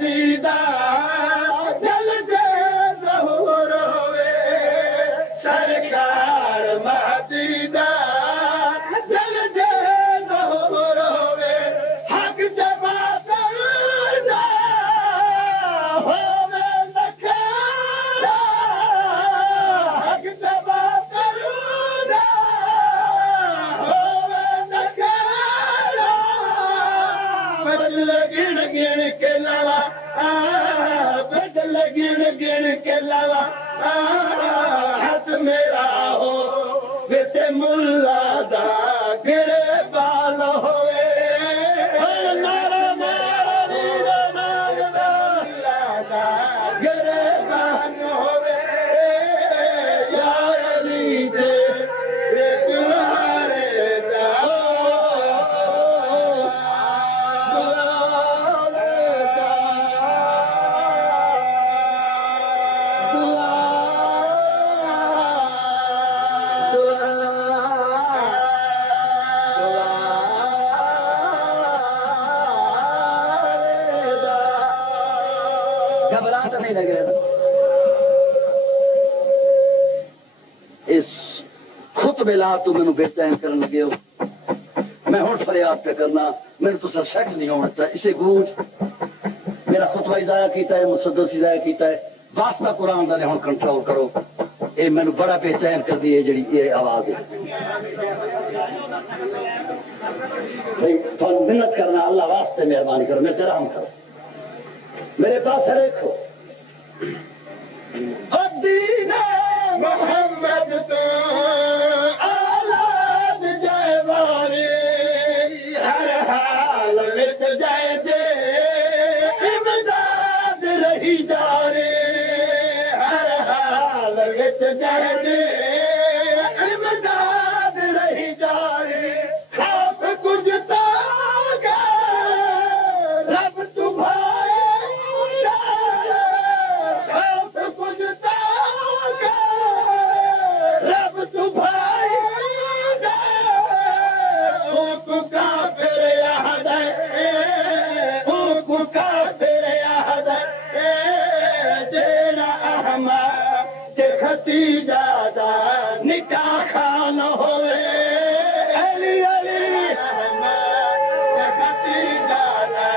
महदीदा जल दे ज़हूर होवे सरकार महदीदा जल दे ज़हूर होवे हक दे बातिल दा होवे नखारा हक दे बातिल दा होवे नखारा बदल गिण गिण के लावा बदल गिण गिण के लावा हाथ मेरा हो बेते मुल्ला दा गिरे बाल होवे नारा नारा नीरा नारा मुल्ला दा गिरे बाल होवे यार अली दे तुम्हारे दा घबराहट नहीं लग रहा इस खुतबे ला तू मैनू बेचैन करन लगे हो मैं हुण फरियाद पे करना मैनू तुसा सेट नहीं होना चाहिए इसे गूंज मेरा खुतबा ही जाया कीता है मुसद्दस ही जाया कीता है वास्ता कुरान दा हुण कंट्रोल करो ये मैनू बड़ा बेचैन कर दी है जेड़ी ये आवाज है भाई तुम मिन्नत करना अल्लाह वास्ते मेहरबानी करो मैं तेरा हम करो मेरे पास देखो दीना मोहम्मद तो औलाद जाए वारे हर हाल विच जाए दे इमदाद रही जा रे हर हाल विच जाए दे इमदाद रही जा रे खौफ कुछ तागा रब तू भाई खौफ कुछ तागा रब तू भाई को काफिर याद है को काफिर याद है तेरा अहमद खतीजा दा निकाह खान होवे अली अली अहमद खतीजा दा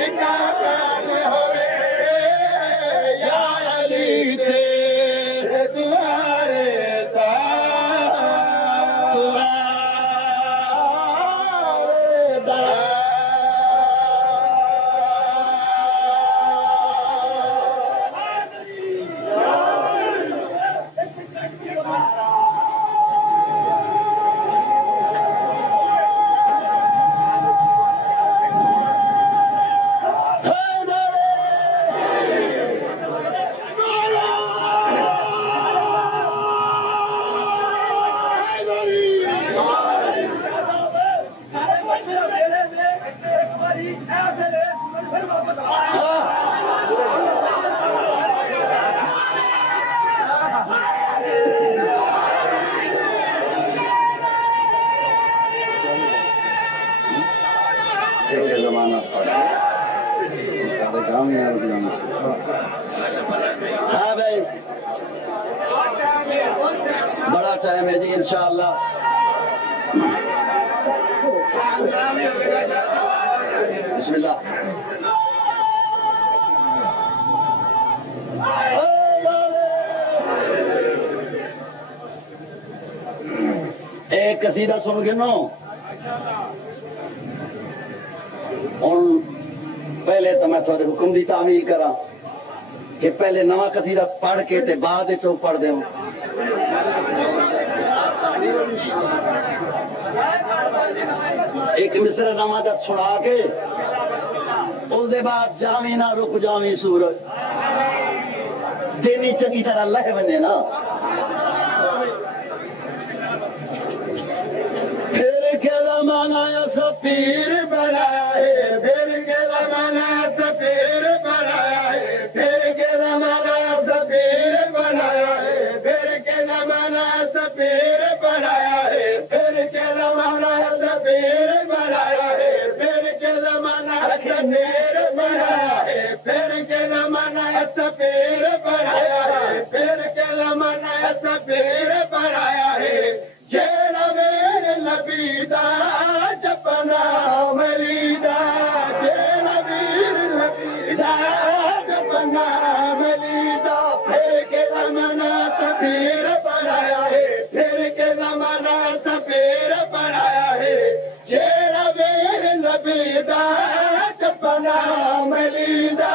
निकाह खान होवे या अली तेरे दुआरे दा दुआरे दा जमाना हाँ भाई बड़ा टाइम है जी इंशाअल्लाह बिस्मिल्लाह एक कसीदा सुन के नो पहले तो मैं थोड़े हुक्म की तामील करा कि पहले नवा कसीदा पढ़ के ते बाद पढ़ दे एक मिसरा नवा दा सुना के उसके बाद जावी ना रुक जावी सूरज देनी चंगी तरह लह बने ना फिर के जमाना ऐसा पीर बड़ा है फिर के जमाना ऐसा पीर बड़ा है फिर के जमाना ऐसा पीर बनाया है फिर के जमाना ऐसा पीर बनाया है फिर के जमाना ऐसा पीर बनाया है फिर के जमाना ऐसा पीर बनाया है फिर ऐसा पीर बनाया है, पीर के ज़माना ऐसा पीर बनाया है, जेड़ा मेरे नबी दा जपना मलीदा, जेड़ा मेरे नबी दा जपना मलीदा, फिर के ज़माना सफीर बनाया है, फिर के ज़माना सफीर बनाया है, जेड़ा मेरे नबी दा जपना मलीदा,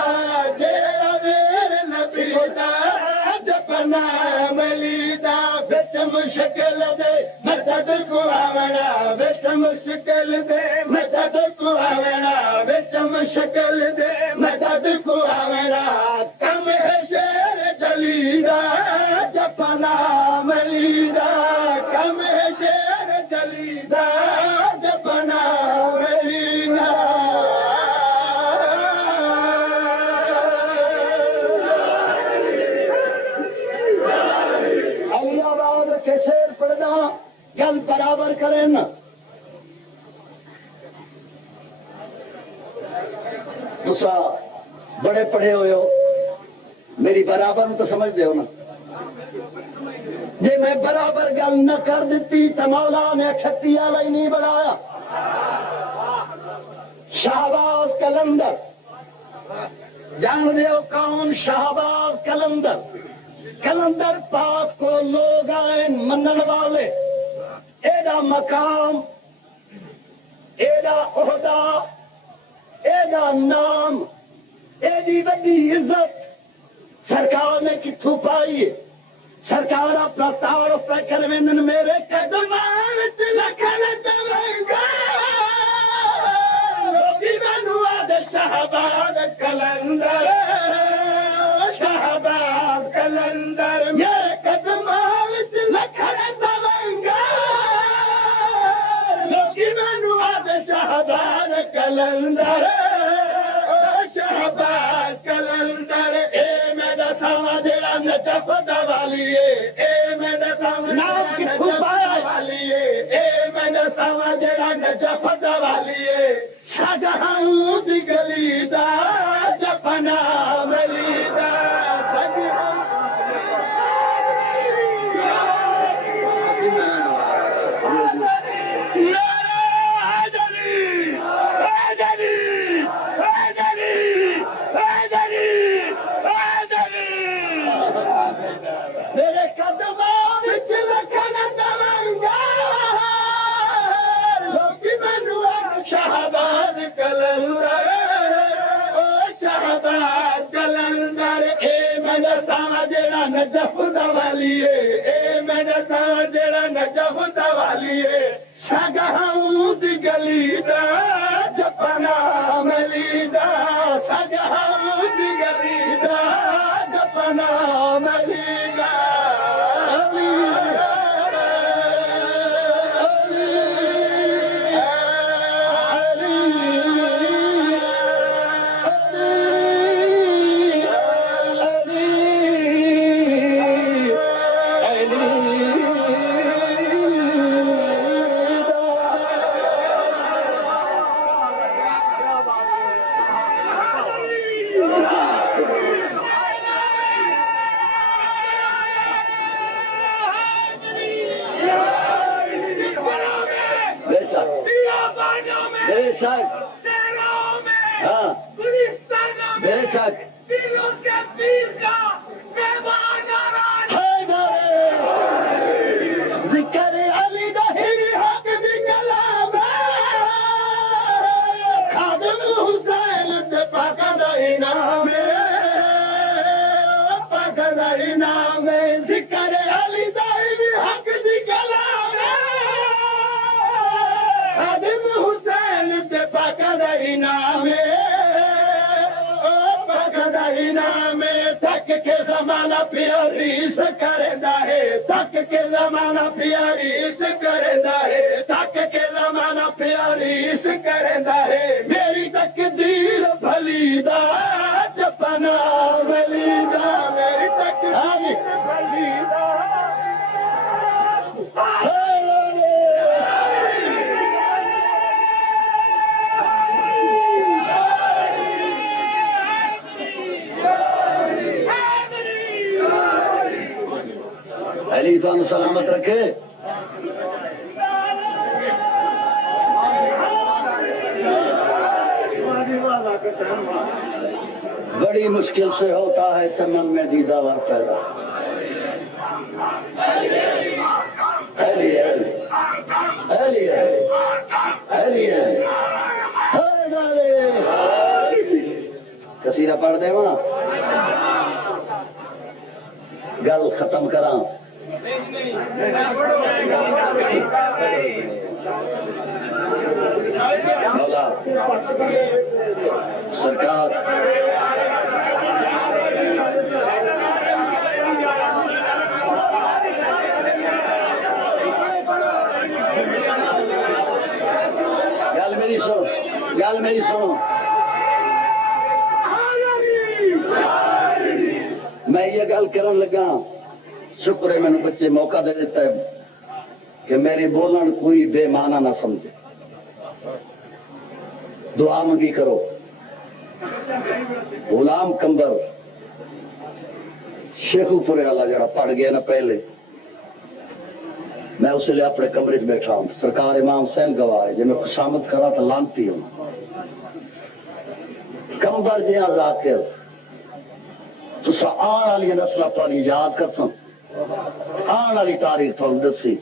जेड़ा मेरे नबी दा जपना मलीदा, बिच मुश्किल दे मदद को आवना, बिच मुश्किल दे मदद को आवना, बिच मुश्किल दे मदद को आवना, कम है शेर जलीदा जपना मलीदा, कम है शेर जलीदा जपना मलीदा। अलियाबाद के शेर पढ़ना गल बराबर करें ना, तुसा बड़े पढ़े हुए हो, मेरी बराबर तो समझते हो ना, जे मैं बराबर गल न कर दी तो मौला ने छत्ती वाला ही नहीं बनाया। शाहबाज कलंदर जान दे हो कौन? शाहबाज कलंदर, कलंदर पाक को लोग आए मनन वाले, एदा मकाम, एदा ओहदा, एदा नाम, एदी वड्डी इज्जत सरकार ने किथों पाई है? सरकार अपना तारुफ पे करवेंदन, मेरे कदमां विच लखन दवंगा, लोकी मैनू आदे शाहबाज कलंदर, शाहबाज कलंदर, मेरे कदमां विच लखन दवंगा, लोकी मैनू आदे शाहबाज कलंदर, शाहबाज कलंदर, ए मेरा सावा जेड़ा नजफ दा वाली है, ए मेरा सावा नाम किथों पाया वाली है, ए मेरा सावा जेड़ा नजफ दा वाली है, शाहजहां दी गली दा जपना मलीदा, मेरे कदमां विच लखन दवंगा, लोकी मैनू शाहबाज कलंदर, ओ शाहबाज कलंदर, ए मेरा सावा जेड़ा नजफ दा वाली है, ए मेरा सावा जेड़ा नजफ दा वाली है, शाहजहां दी गली दा जपना मलीदा, शाहजहां दी गली दा जपना मलीदा। बेशक, हाँ बेशक, जिक्र अली दा ही हक दी कलाम, खादिम हुसैन ते पाक दा इनाम, पाक दा इनाम, जिक्र अली दा ही हक दी कलाम, खादिम हुसैन ते पाक दा इनाम, पाक दा इनाम, तक के जमाना प्यारीस करदा है, तक के जमाना प्यारीस करदा है, तक के जमाना प्यारीस करदा है, मेरी तकदीर भलीदा जपना वलीदा, मेरी तकदीर भलीदा। अली थानू सलामत रखे। बड़ी मुश्किल से होता है चमन में दीदावर पैदा। अली अली अली अली अली कसीदा पढ़ दे वहां गल खत्म करा। मौला सरकार गल मेरी सुनो। मैं ये गल करन लगा, शुक्र है मैंने बच्चे मौका दे देता है कि मेरी बोलन कोई बेमाना ना समझे। दुआ मंगी करो। गुलाम कंबर शेखुपुरे वाला जरा पढ़ गया ना पहले, मैं उसले अपने कमरे च बैठा हूं। सरकार इमाम हुसैन गवाह है, जे मैं खुशामद करा तो लानती हूं। कंबर जिया जाकिर तुसा आने वाली नस्ल तुहाडी याद कर सन, आने वाली तारीख तुहानू दसी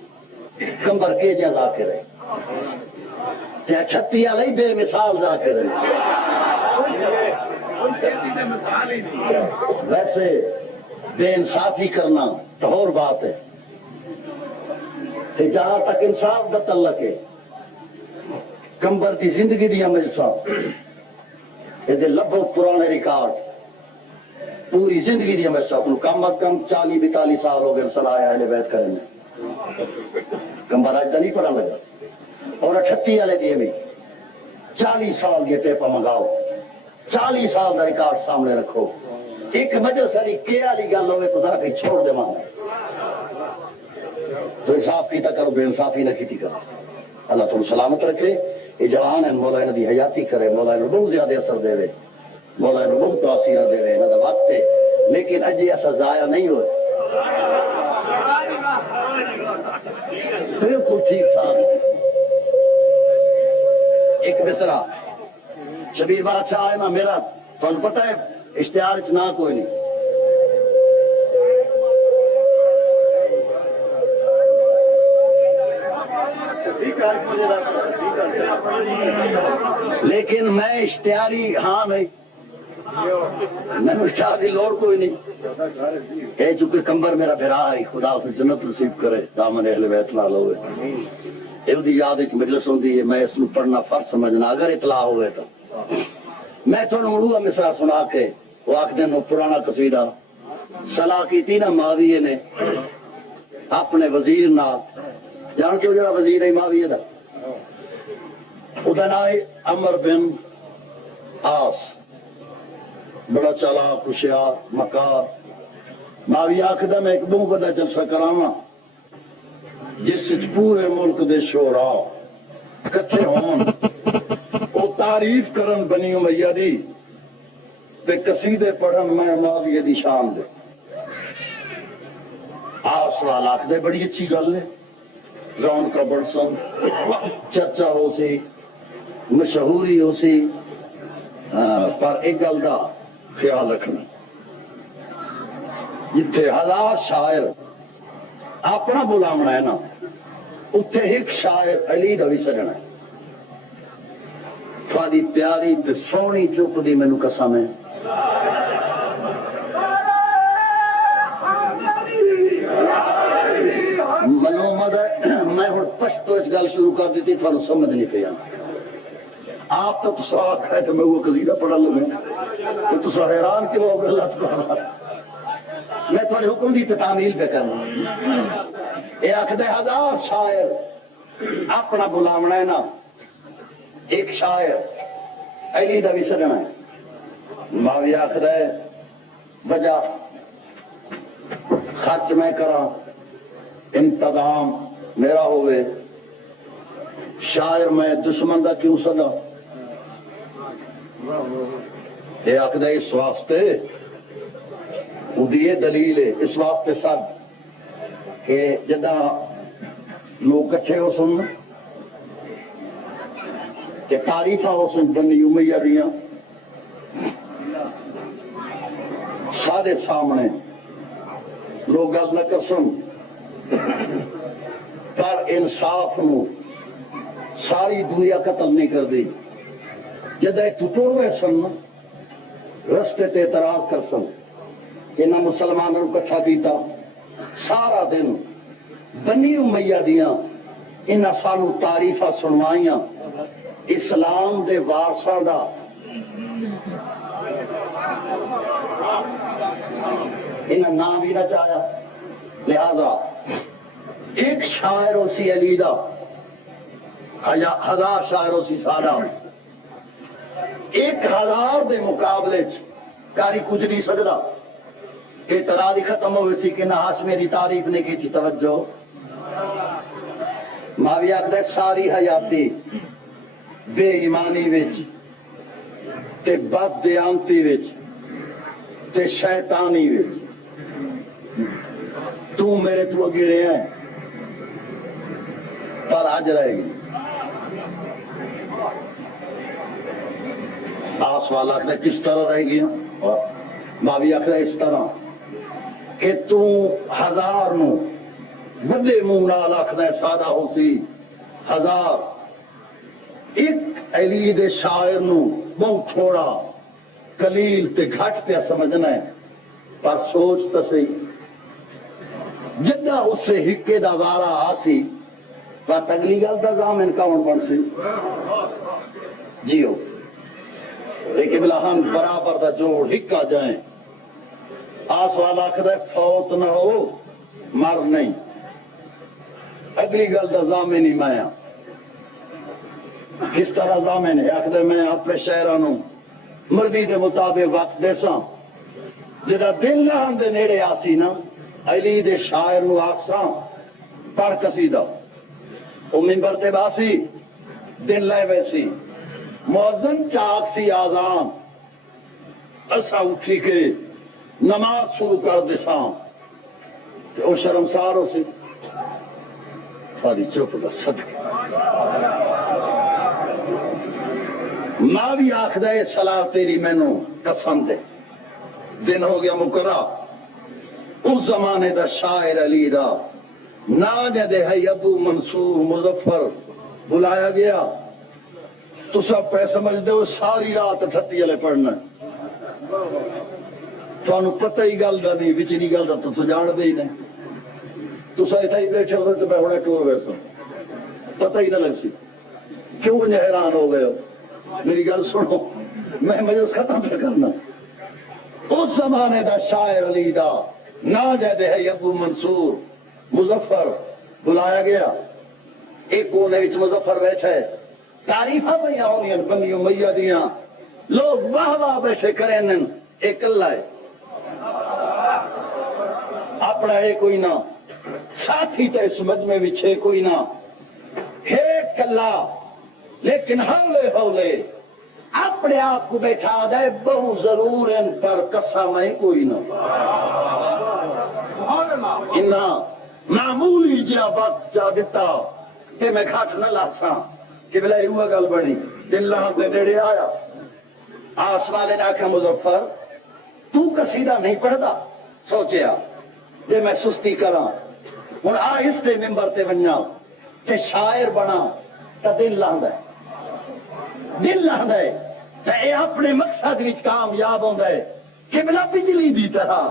कंबर के जिया जाकिर है ते 38 वाले बेमिसाल जाकिर है। वैसे बेइंसाफी करना तो और बात है, ते जहां तक इंसाफ का तल्लक है, कंबर की जिंदगी दिया मजसा ये लभो पुराने रिकॉर्ड, पूरी जिंदगी दिया मजसा को कम अज कम 40-42 साल हो गए सलाया अहले बैत करने। कंबर अज नहीं पढ़ा लगा और 38 वाले दिए भी 40 साल की टेपा मंगाओ, 40 साल का रिकॉर्ड सामने रखो। एक मजलिस वाली के वाली गल हो तो जाके छोड़ दे मां तो इंसाफ की करो, बेइंसाफी न की करो। अल्लाह तुम सलामत रखे। ये जवान है, मौला इन्हां दी हयाती करे, मौला इन्हां बहुत ज्यादा असर देवे, मौला इन्हां बहुत तासीर देवे। इन्हां दा वक्त है लेकिन अजे ऐसा जाया नहीं होए, बिल्कुल ठीक ठाक। एक मिसरा शबीर बादशाह है ना मेरा, तुहानू पता है इश्तिहार च ना कोई नहीं, लेकिन मैं इश्तिहारी हाँ नहीं, मैंने इश्तिहार की लोड़ कोई नहीं। कह चुके कंबर मेरा बिरा है, खुदा उसे जन्नत नसीब करे, दामन अहले बैत नाल होवे। इहदी याद विच मजलिस होंदी है, मैं इसनू पढ़ना फर्ज समझना अगर इतला होवे तो। मैं तुहानू उड़ूआ मिसरा सुना के वो आखदे नो पुराना कसीदा सलाह की ना माविये ने अपने वजीर नाल। जान के जरा वजीर है माविये दा, उदा नाम है अमर बिन आस, बड़ा चालाक होशियार मकार। माविया आखदा मैं एक बहुत बड़ा जलसा करावां जिस पूरे मुल्क दे शोरा इकट्ठे होन, ओ तारीफ करन बनी उमैया दी ते कसीदे पढ़न मैं माविये दी शान दे। आस वाला आखदे बड़ी अच्छी गल है, रौन का बड़सन चर्चा हो सी, मशहूरी हो सी, पर एक गल का ख्याल रखना, जिथे 1000 शायर अपना बुलावना है ना, उत्थे एक शायर अली दा भी सजना है। थोड़ी प्यारी ते सोहनी चुप दी मैनू कसम है, मनोमद मैं हूं पश्तो इस गल शुरू कर दी, थानू समझ नहीं पे आप तो तुसा आखा तो मैं वो कसीदा पढ़ा लगा तो तुसा हैरान क्यों हो गए। मैं थोड़े हुक्म की तामील पे करना। ये आखदे 1000 शायर अपना बुलावना है ना, एक शायर अली दा भी सजना है। मावी आखदा है वजह खर्च मैं करा, इंतजाम मेरा होवे, शायर मैं दुश्मन का क्यों सदा। ये आखदा इस वास्ते उदी दलील है, इस वास्ते सब कि जदा लोग कट्ठे हो सुन कि तारीफा हो सुन बनी उमैया दियां सारे सामने लोग गल न कर सुन पर इंसाफ नू सारी दुनिया कतल नहीं कर दी जद तू टुर सन रस्ते ते एतराज कर सन इन्हां मुसलमानों कट्ठा किया सारा दिन बनी उमैया दियां इन्हां सानू तारीफा सुनवाइयां इस्लाम दे वारसां दा इन्हां नाम भी न चाया लिहाजा एक शायर उसी अली दा हजार शायर उसी सारा 1000 दे मुकाबले च कारी कुछ नहीं सकता एतराज खत्म हो सी कि ना हाशमे दी तारीफ ने की तवज्जो मावी आखदा सारी हयाती बेईमानी विच ते बददियांती विच ते शैतानी विच तू मेरे तू अगे रहा है पर आज रहेगी आसवाल आखदा किस तरह रहेगी और मावी आखदा इस तरह कि तू 1000 नू बड़े मुंह नाल आखदा सादा हो सी 1000 एक अली दे शायर नू बहुत थोड़ा कलील ते घट पे समझना है पर सोच तो सही जिदा उससे हिक्के दा वारा आसी पर अगली गल दा जामिन कौन बन सी जियो लेकिन बिला हम बराबर दा जोड़ हिक्का जाए आसवाल आखदा फौत न हो मर नहीं अगली गल दा जामिन ही माया किस तरह जामिन है आखदे मैं अपने शहरों नू मर्जी के मुताबिक वक्त देसा जरा दिल लान दे नेड़े आसी ना अली दे शायर नू आखसा पढ़ कसीदा ओ मिंबर ते बासी दिन लै वैसी मौजन चाक सी आजान असा उठी के नमाज शुरू कर दिसा ते ओ शर्मसार हो सी सारी चुप दा सदके मां भी आखदा है सलाह तेरी मैनू कसम दे दिन हो गया मुकर्रा उस जमाने दा शायर अली दा ना जदे है अबू मंसूर मुजफ्फर बुलाया गया तो सब पे समझते हो सारी रात ठत्ती वाले पढ़ना थानू पता ही गल दा नहीं विचली गल दा तुस जानदे ही नहीं तुस इत्थे ही बैठे हो तो मैं हुणे टूर वैसा पता ही ना लग सी क्यों हैरान हो गए हो मेरी गल सुनो मैं मजलिस खत्म पे करना उस जमाने का शायर अली दा ना जदे है अबू मंसूर मुजफ्फर बुलाया गया एक कोने विच मुजफ्फर बैठा है तारीफा पई होनियां बनी उमैया दियां लोग वाह वाह बैठे करें एक कल्ला है अपना है कोई ना साथी तो इस मजमे विच है कोई ना है कल्ला लेकिन हौले हौले अपने आप को बैठा दे बहु जरूर इन पर कसम है कोई ना इन्ना मामूली जिहा वक्त जा दिता कि मैं घट न लासा कि भला युवा गल बनी दिल दे नेड़े आया आस वाले ने आख्या मुजफ्फर तू कसीदा नहीं पढ़ता सोचा जे मैं सुस्ती करा हुण आ इसते मिंबर ते वन्ना ते शायर बना तो दिल लांदा है दिल लांदा है ते अपने मकसद विच कामयाब होंदा है कि भला बिजली दी तरह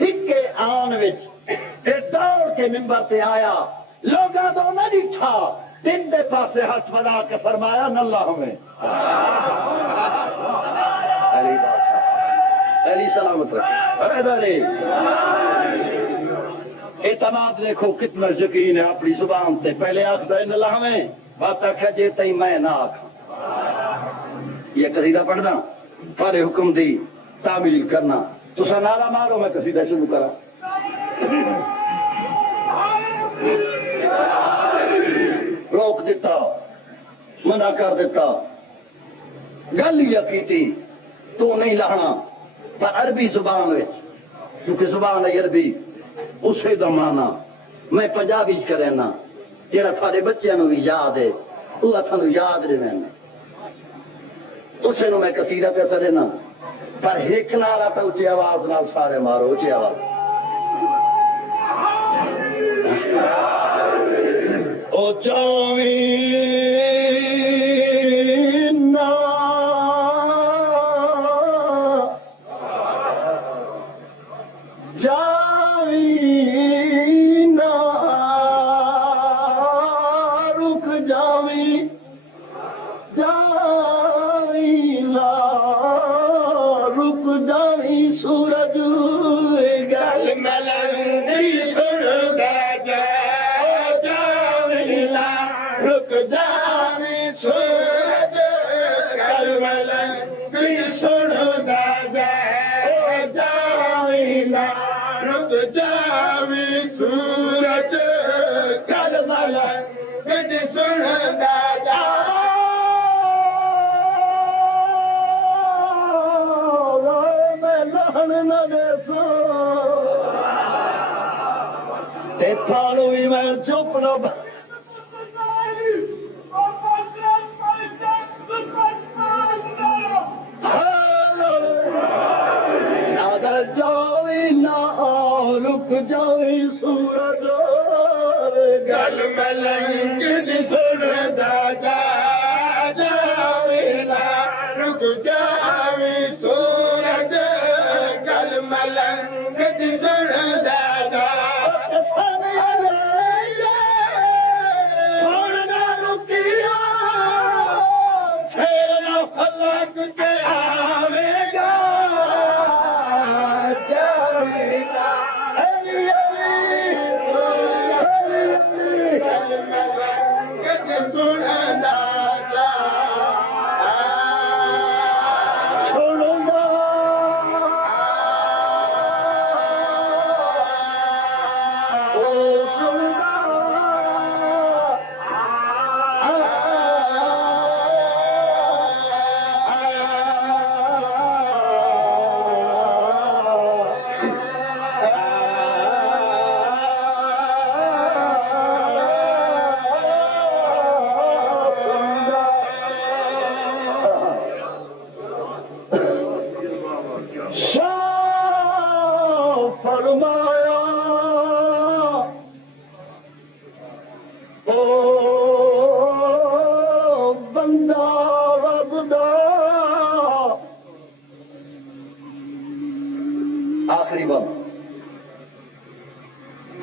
हिक्के आन विच ते दौड़ के मिंबर ते आया लोगा तो न दिखा दिन दे पासे हाथ बढ़ा के फरमाया नल्ला हमें अली बादशाह अली सलामत रखे एतमाद देखो कितना यकीन है अपनी जुबान ते पहले आखदा है नल्ला हमें बात आख्या जे तई मैं ना आखा ये कसीदा पढ़ना सारे हुक्म दी तामील करना तुसा नारा मारो मैं कसीदा शुरू करा रोक दिता मना कर दिता गल ही की तू नहीं लाना पर अरबी जुबान में क्योंकि जुबान है अरबी उसे दा माना मैं पंजाबी च करना जेड़ा थारे बच्चों भी याद है वह थानू याद रहना उसे मैं कसीदा पैसा देना पर हिक नारा तो उच्ची आवाज नाल सारे मारो उच्ची आवाज ओ जावी ना जावी ना रुक जावी जावी ना रुक जावी सूरज गल मलंगी सुन बैठा रुक जावी सूरज गल मलंगी सुन बैठा जावी ना रुक जावी सूरज गल मलंगी सुन बैठा थानू भी मैं चुप न जावी ना रुक जावी सूरज गल मलंगी सुन दादा जावी ना रुक जावी सूरज गल मलंगी सुन दादा रुकिया फिर फलक के आवेगा फरमाया ओ बंदा रब दा आखिरी बम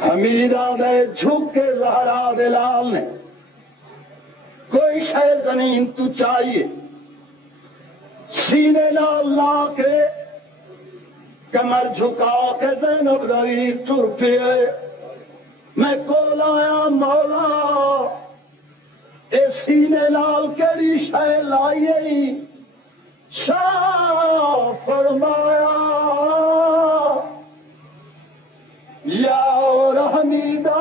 हमीरा दे झुके ज़हरा दे लाल ने कोई शय जमीन तू चाहिए सीने लाल ला के कमर झुका के ज़ैनब रवीर तुर पिए मैं कोल आया मौला ए सीने लाल केड़ी शय लाइए शाह फरमाया या रहमीदा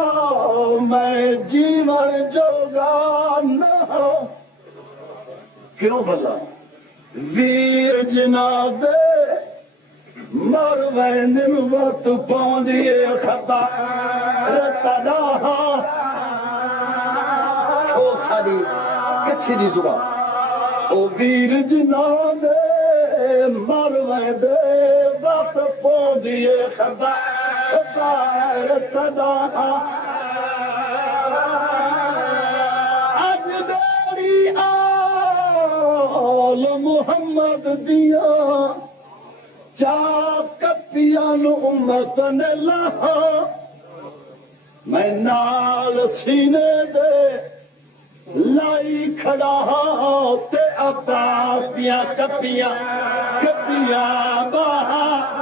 मैं जीवन जोगा न क्यों भला वीर जिना दे मर वैंदिन वक्त पौंदी खबर तदाहा ओ सारी कच्छी दी जुबान ओ वीर जिना दे मर वैंदे वक्त पौंदी खबर तदाहा अज बेड़ी आल मुहम्मद दिया चा कपिया उम्मत ने लहा मैं नाल सीने दे लाई खड़ा ते अब्बास दिया कपिया कपिया बाहा